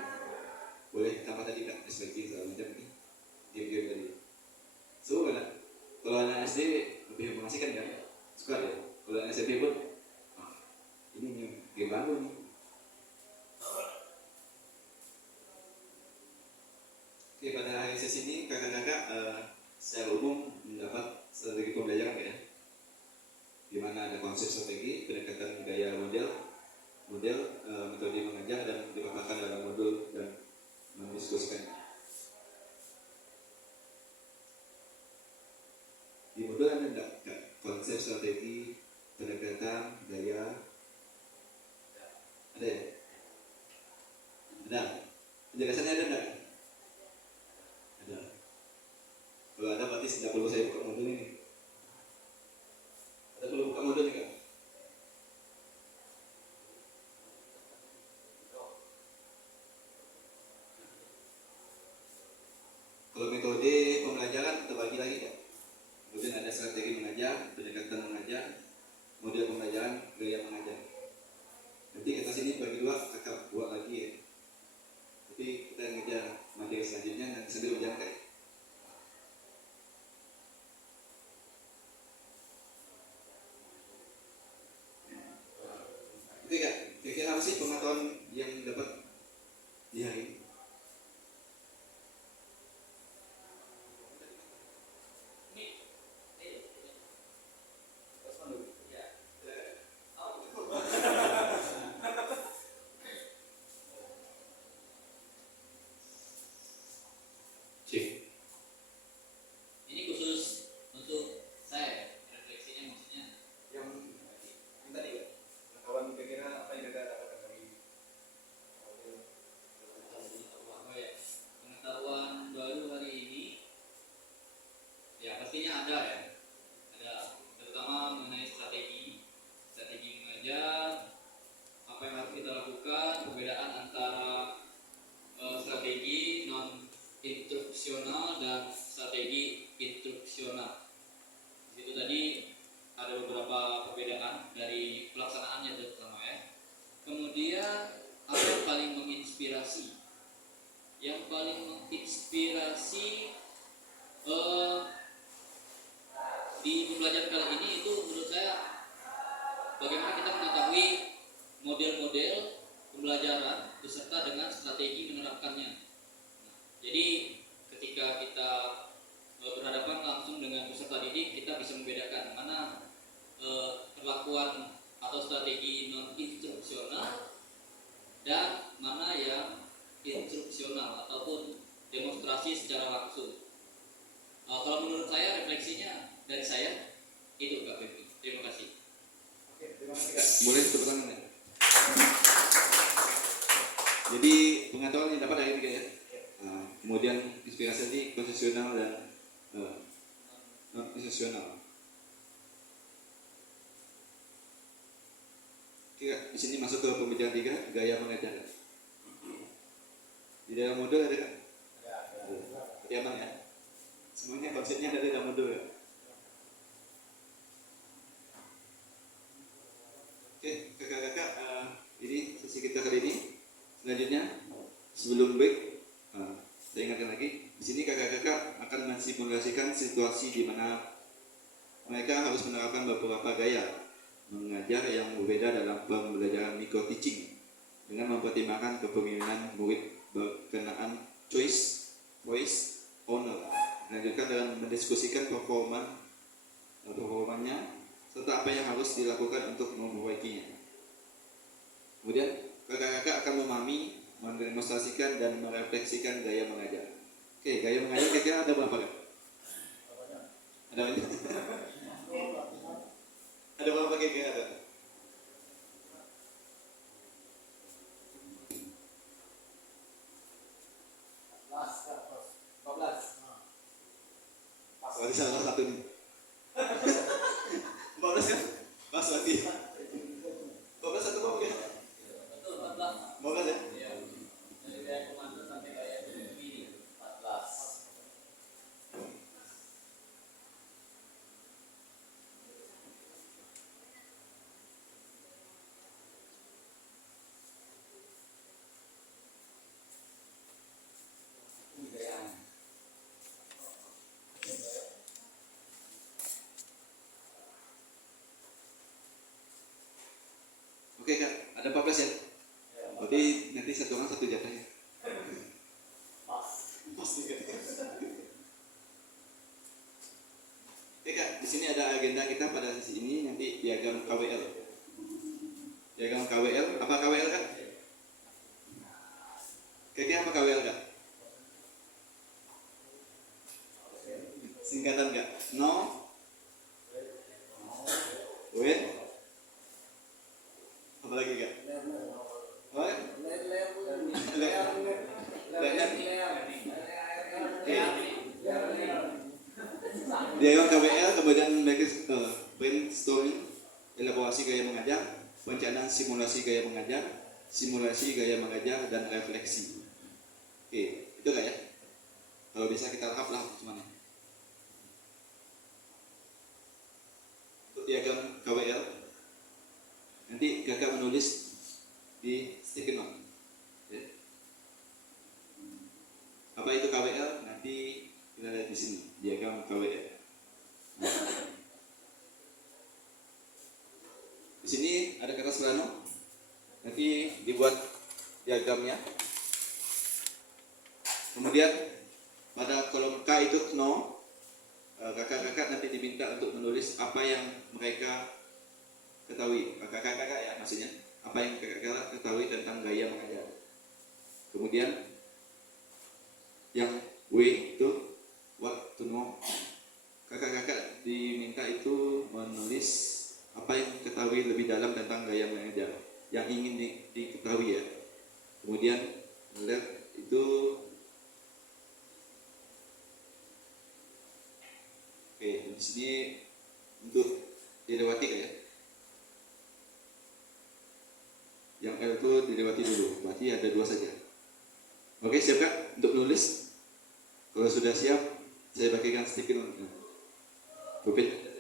Boleh tambah tadi kak, SPG segala macam ini, game-game tadi. Seru kan? Kalau anak SD lebih mengasihkan kan? Suka ya? Kalau anak SMP pun, ini game baru nih. Oke, pada hari sesi ini kakak-kakak secara umum mendapat strategi pembelajaran ya, di mana ada konsep strategi, pendekatan gaya metode mengajar dan dipaparkan dalam modul dan mendiskusikan. Di modul ada enggak konsep strategi, pendekatan gaya? Ada ya? Ada. Penjelasannya ada enggak? Ada. Kalau ada berarti tidak perlu saya buka modul ini. Ada perlu buka modul juga? Kalau metode pembelajaran terbagi lagi ya. Kemudian ada strategi mengajar, pendekatan mengajar, model pembelajaran, gaya mengajar. Nanti kita sini bagi dua, kakak buat lagi ya. Tapi kita ngejar materi selanjutnya dan sambil menjangkai. Itu kan, kira-kira apa sih pengetahuan yang dapat di hari ini? Ini khusus untuk saya, refleksinya maksudnya. Yang tadi kan, pengetahuan kira-kira apa yang ada dapatkan dari Oh ya, pengetahuan baru hari ini, ya pastinya ada ya, ada terutama mengenai strategi mengajar, apa yang harus kita lakukan, perbedaan antara strategi non instruksional dan strategi instruksional. Itu tadi ada beberapa perbedaan dari pelaksanaannya terutama ya. Kemudian apa yang paling menginspirasi? Yang paling menginspirasi di pembelajaran kali ini itu menurut saya bagaimana kita mengetahui model-model pembelajaran beserta dengan strategi menerapkannya. Jadi ketika kita berhadapan langsung dengan peserta didik, kita bisa membedakan mana perlakuan atau strategi non instruksional dan mana yang instruksional ataupun demonstrasi secara langsung. Kalau menurut saya refleksinya dari saya itu Kak Bepi. Terima kasih. Oke, terima kasih Kak. Boleh tepuk tangan ya? Jadi pengetahuan yang dapat dari tiga ya. Kemudian inspirasi tadi konsesional dan non konsesional. Oke, di sini masuk ke pembicaraan tiga, gaya mengajar. Di dalam modul ada kan? Ada. Aman ya? Semuanya konsepnya ada di dalam modul ya. Oke, kakak-kakak, ini sesi kita kali ini. Selanjutnya, sebelum break, saya ingatkan lagi, di sini kakak-kakak akan mensimulasikan situasi di mana mereka harus menerapkan beberapa gaya mengajar yang berbeda dalam pembelajaran micro teaching dengan mempertimbangkan kepemimpinan murid berkenaan choice, voice, owner. Lanjutkan dengan mendiskusikan performanya serta apa yang harus dilakukan untuk memperbaikinya. Kemudian kakak-kakak akan memahami, mendemonstrasikan dan merefleksikan gaya mengajar. Oke, gaya mengajar kira-kira ada berapa kan? Ada banyak? Ada berapa kira-kira ada? Berarti salah satu nih. 14 kan? Pas berarti. 14 satu berapa ya? Betul, 14. 14 ya? Ya. Dari gaya komando sampai gaya begini 14. Oke Kak, ada 14 ya? Berarti nanti satu orang satu jatah ya? Pas juga. sini ada agenda kita pada sesi ini nanti diagram KWL. Diagram KWL, apa KWL Kak? Kira-kira apa KWL Kak? Singkatan Kak? No, when, apa lagi Kak? What? Diagram KWL kemudian brainstorming, elaborasi gaya mengajar, perencanaan simulasi gaya mengajar, simulasi gaya mengajar, dan refleksi. Oke, itu Kak ya? Kalau bisa kita lengkap lah semuanya. Untuk diagram KWL, nanti kakak menulis di sticky note. Ya. Apa itu KWL? Nanti kita lihat di sini diagram KWL. Di sini ada kertas plano, nanti dibuat diagramnya. Kemudian pada kolom K itu no, kakak-kakak nanti diminta untuk menulis apa yang mereka ketahui. Kakak-kakak ya maksudnya, apa yang kakak-kakak ketahui tentang gaya mengajar. Kemudian yang W itu what to know, kakak-kakak diminta itu menulis apa yang ketahui lebih dalam tentang gaya mengajar yang ingin diketahui ya. Kemudian left itu oke, di sini untuk dilewati ya. Yang L itu dilewati dulu, berarti ada 2 saja. Oke, siap Kak untuk menulis? Kalau sudah siap, saya bagikan stiker. Pupil.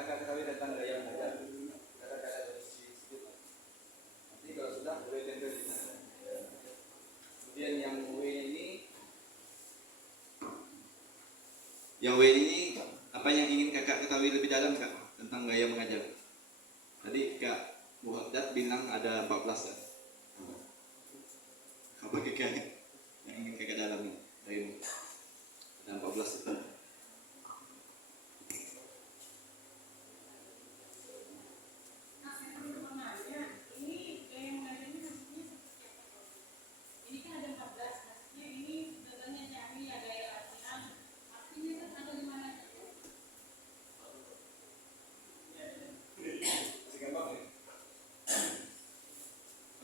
kakak ketahui tentang gaya mengajar. Kakak tulis di situ. Nanti kalau sudah boleh tempel di sana. Kemudian yang W ini apa yang ingin kakak ketahui lebih dalam kak tentang gaya mengajar? Tadi kak Muhaddad bilang ada 14 kan? Apa kakak yang ingin kakak dalami dari ada 14 itu?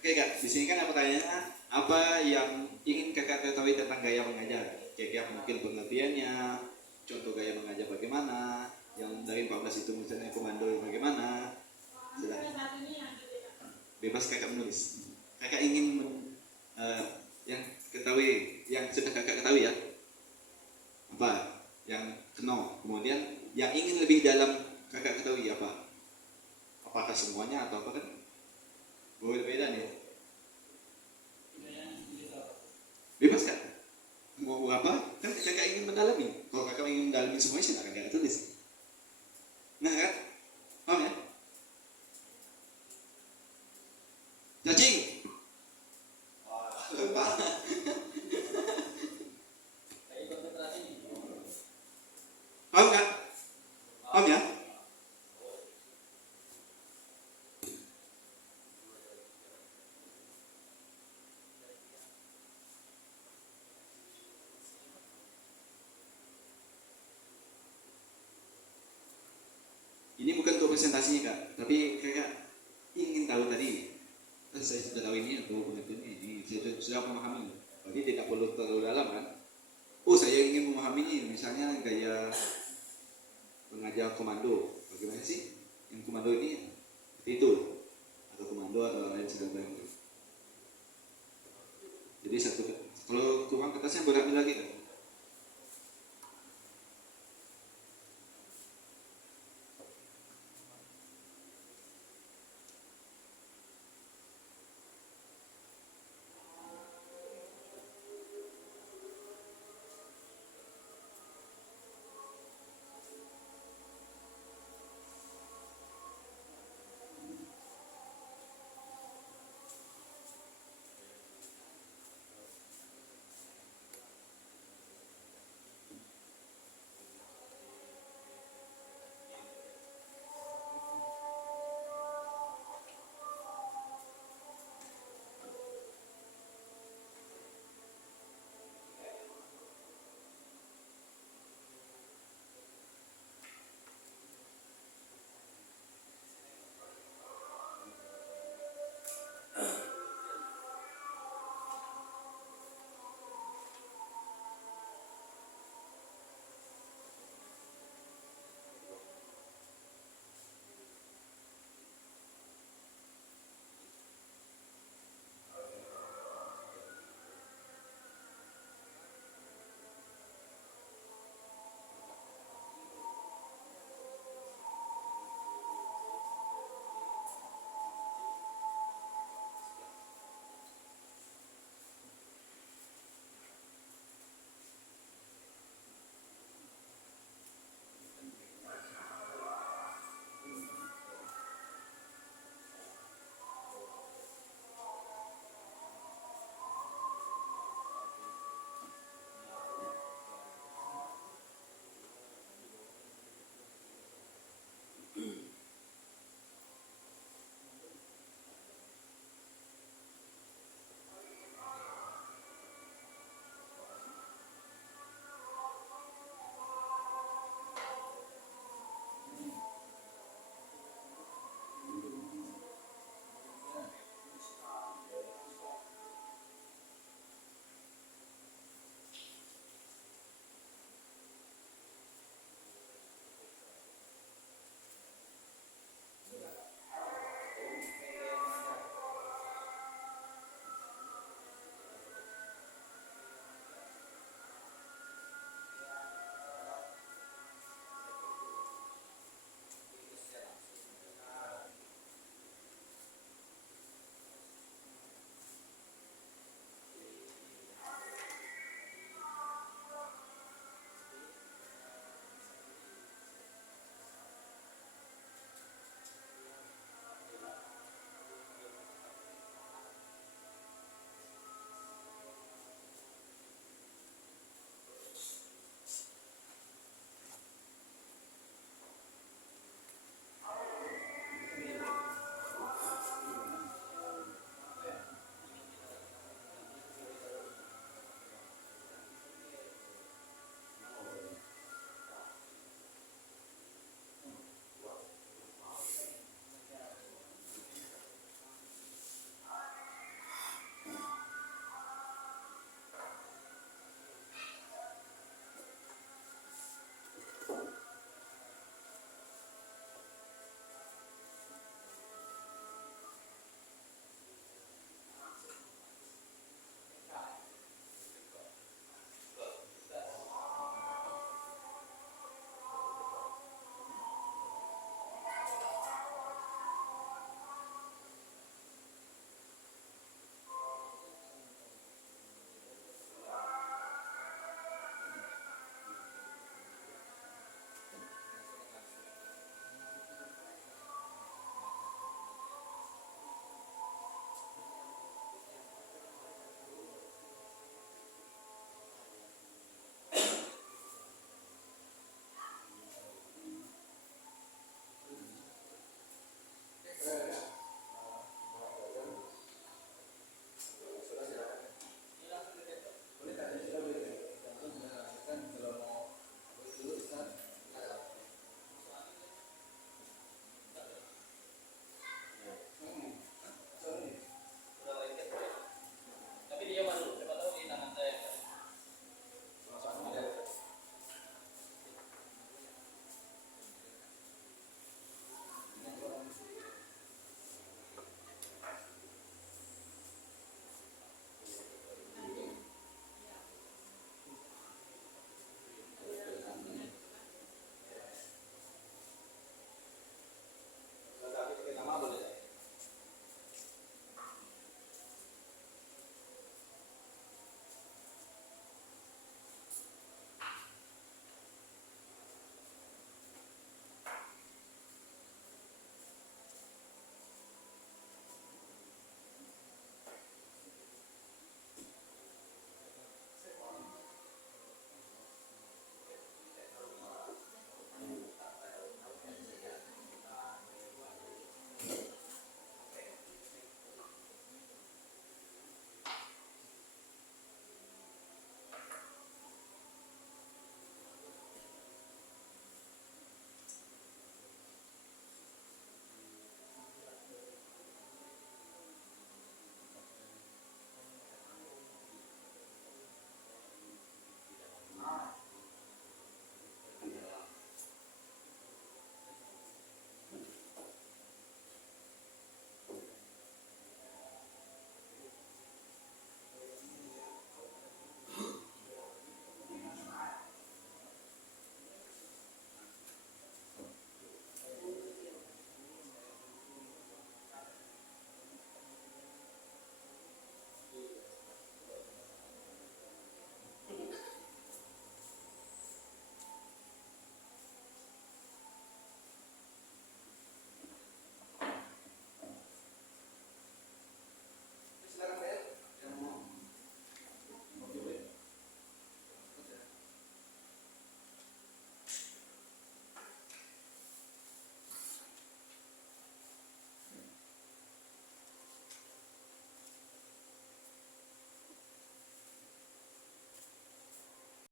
Oke kak, di sini kan ada pertanyaannya, apa yang ingin kakak ketahui tentang gaya mengajar? Kira-kira mungkin pengertiannya, contoh gaya mengajar bagaimana, yang dari 14 itu misalnya komando bagaimana, silakan. Bebas kakak menulis. Kakak ingin yang ketahui, yang sudah kakak ketahui ya, apa? Yang keno. Kemudian yang ingin lebih dalam kakak ketahui apa? Apakah semuanya atau apa kan? Beda nih. Bebas kan? Mau apa? Kan kakak ingin mendalami. Kalau kakak ingin mendalami semuanya silakan kakak tulis. Nah kan? Paham ya? Cacing. Lupa. Paham kan? Paham ya? Ini bukan untuk presentasinya kak, tapi kakak ingin tahu tadi. Saya sudah tahu ini atau pengertiannya ini, saya sudah memahami. Jadi tidak perlu terlalu dalam kan? Oh saya ingin memahami ini, misalnya gaya mengajar komando. Bagaimana sih? Yang komando ini itu atau komando atau lain sebagainya. Jadi satu, kalau kurang kertasnya boleh ambil lagi kan?